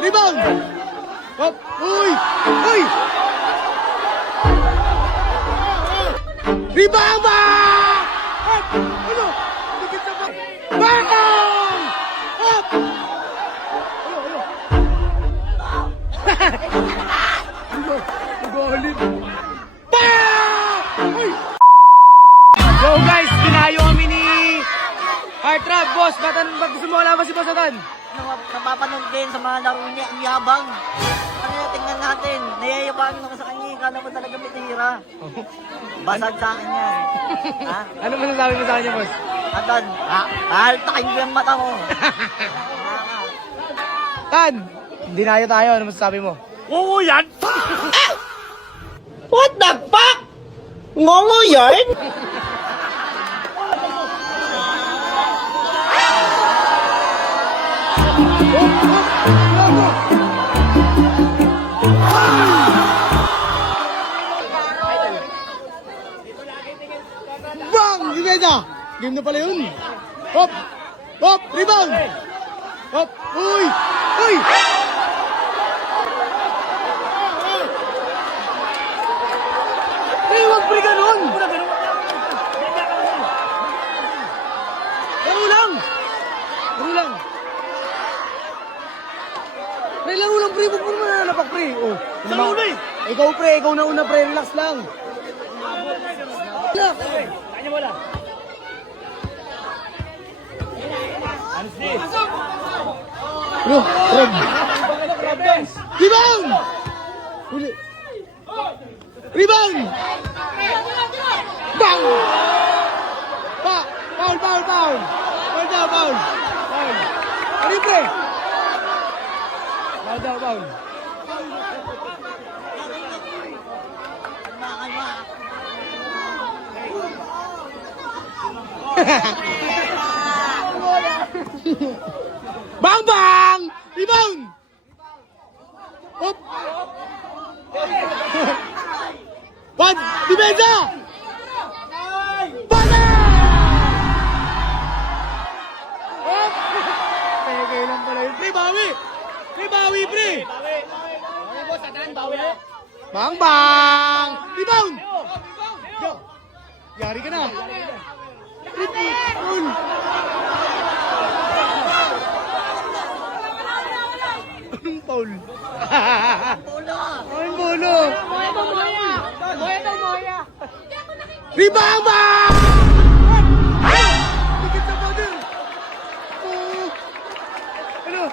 Rebound! Hop! Uy! Uy! Rebound ba? Hop! Ano? Dikit sa bak! Bang! Hop! Ano? Nag-aalit. Bang! Uy! Yo guys! Binayo kami ni Heartthrob. Boss, ba't gusto mo alaman si Boss Atan? Napapanood din sa mga laro niya, ang yabang. Ano yung tingnan natin? Nayayabang ako sa kanya, kala mo talaga may tira. Basag sa akin yan. Ha? Ano masasabi mo sa kanya, Boss? Atan, haltakin ko yung mata mo. Tan! Dinayo tayo. Ano masasabi mo? Oo yan! What the fuck? Ngongo yan? Bang! Gimeda! Game na pala yun. Hop! Hop! Rebound! Hop! Uy! Uy! Eh, wag pre ganun! Laro lang! Laro lang! Pre, laro lang pre! Huwag mo naman nanapak pre! Oh, Sa una eh! ikaw pre! Ikaw na una pre! Relax lang! Relax! Kanya wala. Ano? Rob! Rebound! Huli! Rebound! Bang! Foul! Foul! Foul! Foul daw! Foul! Foul! Ano yun, pre? Foul daw! Foul! Bang! Bang! Rebound! Hop! One! Depensa! Bala! Hop! Teke lang pala yun. Pre, bawi! Pre, bawi, pre! Bang! Bang! Rebound! Yo! Yari ka na! Foul! Anong foul? Anong bolo? Rebound ba? Dikit sa pader! Ano?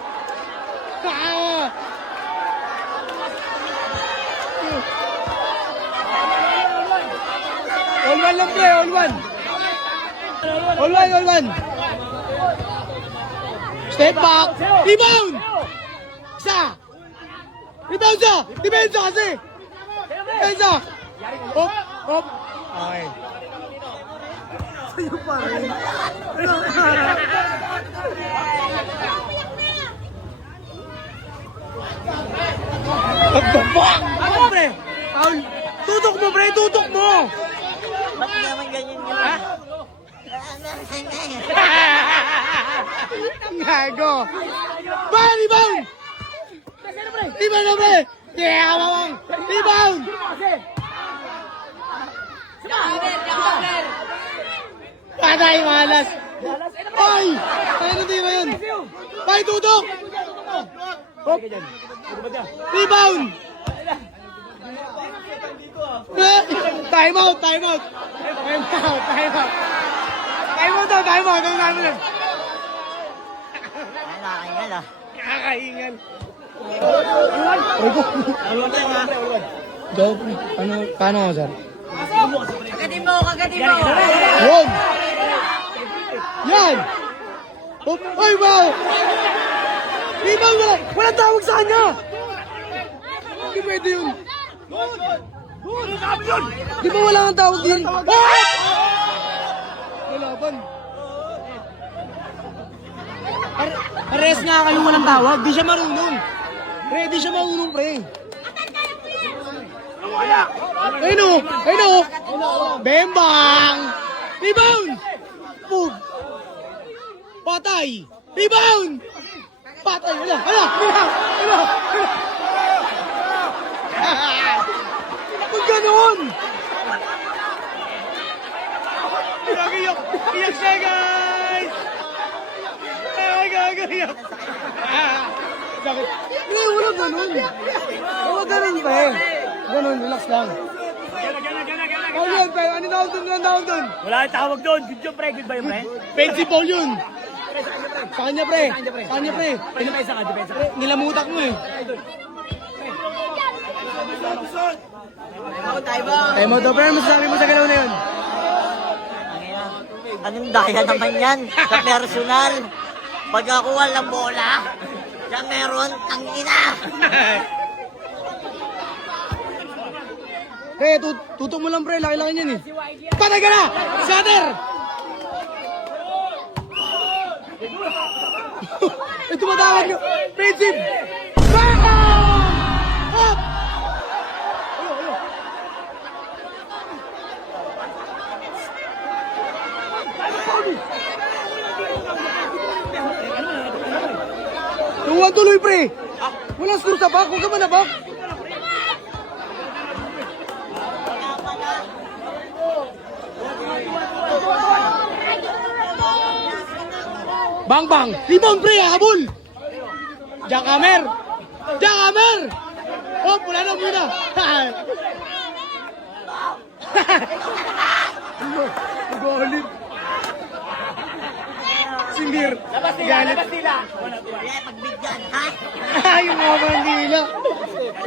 All one lang pre, all one! All one, all one! Step back! Rebound! Isa! Rebound sa! Depensa kasi! Depensa! Hop! Hop! Okay. Sa'yo pa rin. What the fuck? Ano pre? Paul! Tutok mo pre! Tutok mo! Ba't naman ganyan yun? Ha? Gago! Ba! Rebound! Rebound na pre! Yeah! Mamang! Rebound! Patay, malas! Ay! Ay, ano tira yun? Bay, tutok! Hop! Rebound! Time out! Time out! Time out! Time out! Time out daw! Time out! Ano namin yun? Ay, nakaingal ah. Nakakahingal! Ay ko! Go, pre. Paano ako, sir? Kagatin mo! Kagatin mo! Yun! Yan! Oh, ay, wow! Rebound wala! Walang tawag sa kanya! Hindi pwede yun! Di ba wala kang tawag din? Oh! laban. Pares nga kayo walang tawag. Di siya marunong. Pre, di siya marunong, pre. Ayun o! Ayun o! Bembang! Rebound! Boom! Patay! Rebound! Patay! Hala! Hala! Hala! Kung ganoon! Iyak! Iyak siya, guys! Ay, gagayak! Sakit! Hindi, wala ganun! Wala ganun pa eh! Ganun, relax lang. Ano yun, pre? Ano tawag dun? Ano tawag dun? Wala yung tawag doon. Good job, pre. Good ba yun, pre? Fancy ball yun! Sa kanya, pre! Sa kanya, pre! Depensa ka, depensa ka. Pre, nilamutak mo eh. Time out daw, pre. Ano masasabi mo sa galaw na yun? Anong daya naman yan sa personal? Pag ako walang bola, siya meron ang ina. Pre, tutok mo lang, pre. Laki-laki yan eh. Patay ka na! Shatter! Eh, tumatawag nyo. Offensive! Back up! Tuwan tuloy, pre! Walang score sa back. Huwag ka man na back. Bang bang! Rebound, pre! Habol! Jackhammer! Jackhammer! Oh, wala na muna! Golit! Sindir! Galit! Kaya pagbigyan, ha? Yung mga bandila!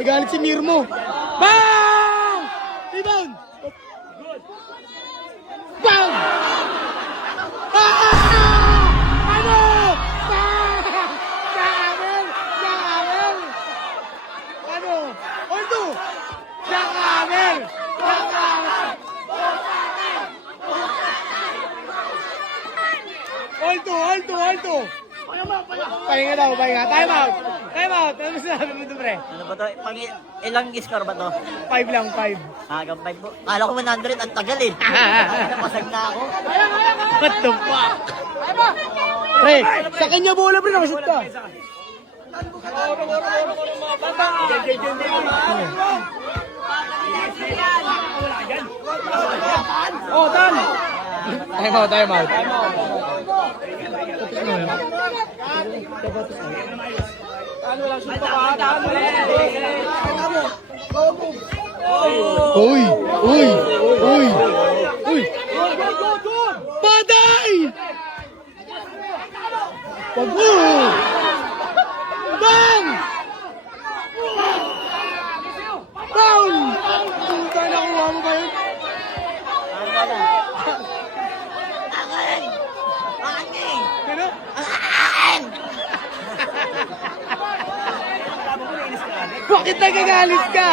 Galit si Mirmo! Bang! Rebound! Bang! Ano? Jackhammer! Jackhammer! Ano? Oldo! Jackhammer! Jackhammer! Oldo! Pahinga daw, pahinga. Time out! Time out! Ano sinabi mo ito, pre? Ano ba to? Ilang score ba to? 5 lang, 5. Hanggang 5 po. Kala ko 100, ang tagal eh. Napasag na ako. What the fuck? Pre, sa kanya bola, pre, nakashoot ka. Oh, tan! Time out, time out. Uy! Uy! Uy! Uy! Patay! Wag mo! Bang! Down! Puta na, kuha mo ba yun? Akin! Akin! Ano? Akin! Bakit nagagalit ka?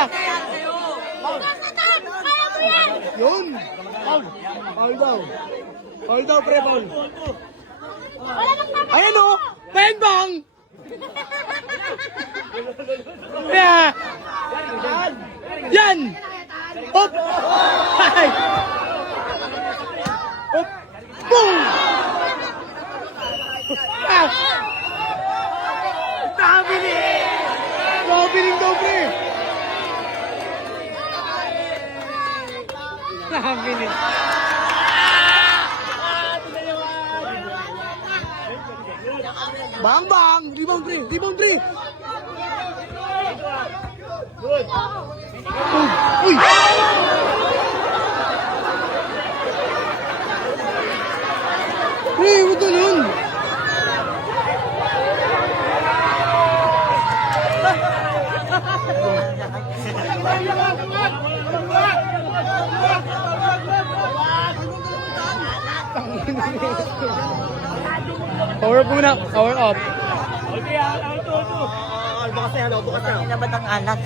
Yun! Foul! Foul daw! Foul daw, pre, foul! Ayan o! Bang bang! Yeah! Yan! Hop! Hay! Hop! Boom! Ah! Nakabiling! Nakabiling daw, pre! Nakabiling! Bang bang! Rebound, pre! Rebound, pre! Uy! Pre, huwag ganun! Power up muna. Power up. Kanina ba't ang alat?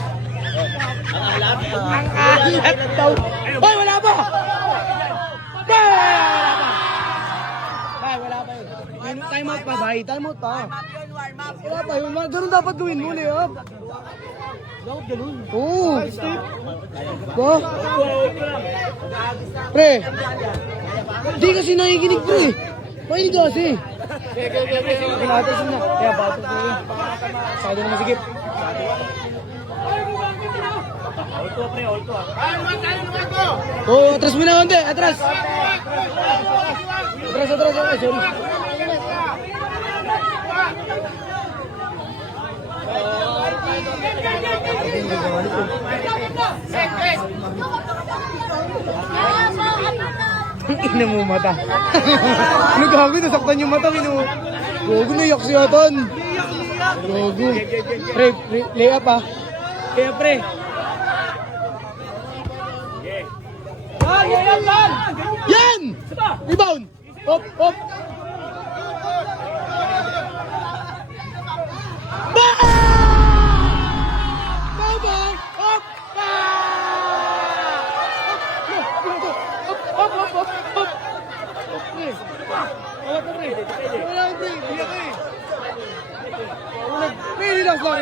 Ang alat daw. Hoy, wala pa! Wala pa! Time out pa, bye. Time out pa. Wala pa yun. Ganun dapat gawin mo, Leo. Dapat ganun. Oo. Ba? Pre. Di kasi nakikinig ko eh. Makinig kasi. Pinatasin na. Kaya bato po yun. Sado naman sigip. Ulto, pre, ulto. Oo, atras mo na konti. Atras. Atras. Ay, sorry. Ina mo mata. Ano gago? Nasaktan yung mata. Gago, naiyak siya ton. Gago. Pre, lay up ah. Kaya pre. Yan! Rebound! Hop! Baka! Baba! Hop! Hop! Wala ka, pre. Wala ka, pre. Biyak ka eh. Pre, relax lang.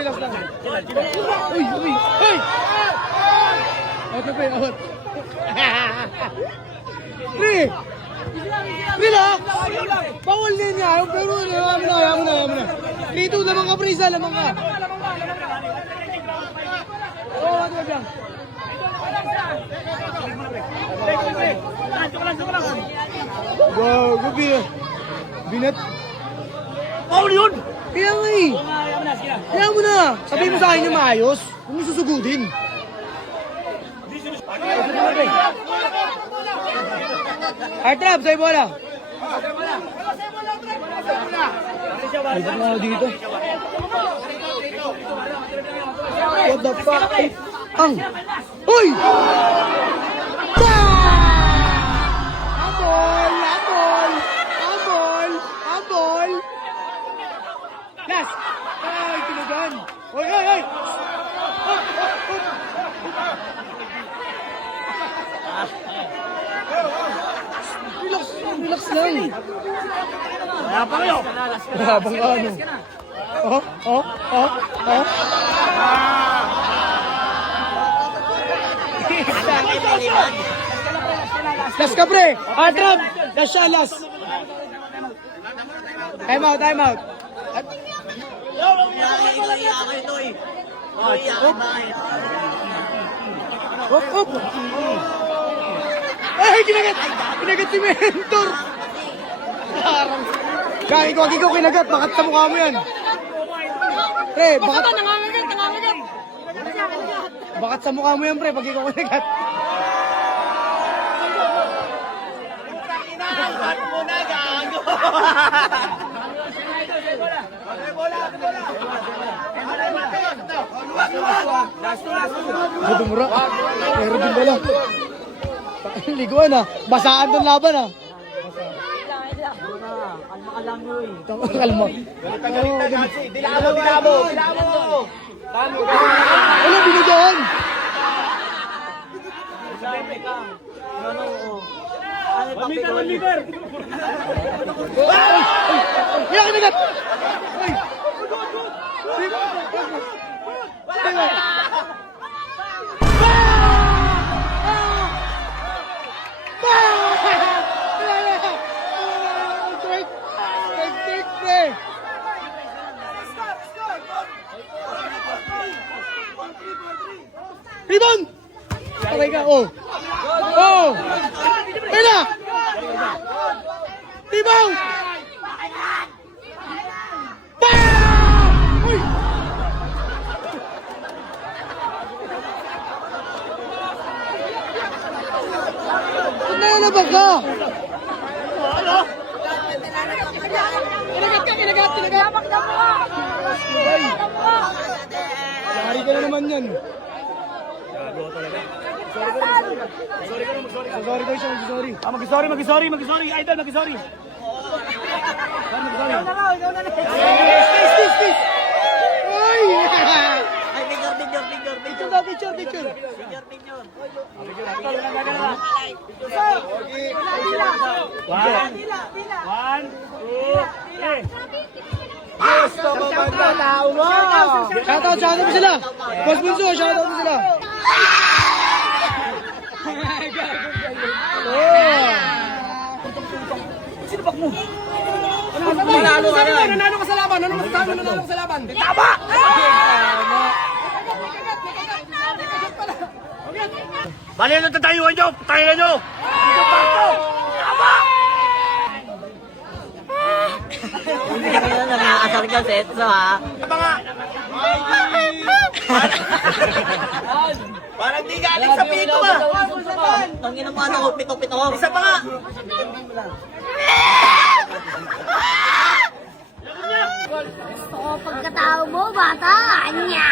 Uy! Hey! Okay, pre. Out. Pre! Relax! Bawal din niya. Pero ayaw mo na. 3-2, lamang ka, pre. Isa, lamang ka. Oo, ano ba dyan? Joke lang. Gago, binat. Paul yun! Kaya nga eh. Kaya mo na. Sabihin mo sa akin na maayos. Huwag mo susugudin. Hard trap, sa'yo bola. Ay, ba't na ako dito? What the fuck? Ang! Uy! Ambol! Last! Ay, tinagan! Oy! Relax lang. Kaya pa kayo! Habang ano. Oh. Last ka, pre. Atrap. Last siya, last. Time out. Hop. Ay, kinagat si Mentor. Gagi ko kinagat. Bakat sa mukha mo yan. Pre, bakat. Nangangagat. Bakat sa mukha mo yan, pre. Pag ikaw kinagat. Dumura. Pero din bala. Liguan ah. Basaan tong laban ah. Kalma ka lang yun. Kalma. Dilabo! Ano binigyan? Mamitar! Yan kinagat! Ay! Rebound! Aray ka, oh! Pena! Rebound! Uy! Ba't nalalabag ka? Kinagat! Ay! Sorry ka na naman yan. Sorry ko siya, sorry. Mag-sorry! Idol, mag-sorry! Please! Ay! Ay, picture. One, two, Shoutout mo sila. Boss Bunso, shoutout mo sila. Nanalo ka sa laban. Ano masasabi mo nanalo ka sa laban? Tama! Bali na tatayuan nyo! Tayo nyo! Dito pa ito! Tama! Hindi na nakakasar ka sa Etso, ha? Mga... Parang di galing sa pito ba? Tangin mo ano, pito-pito ko. Isa pa nga! Gusto ko pagkatao mo, bata. Anya!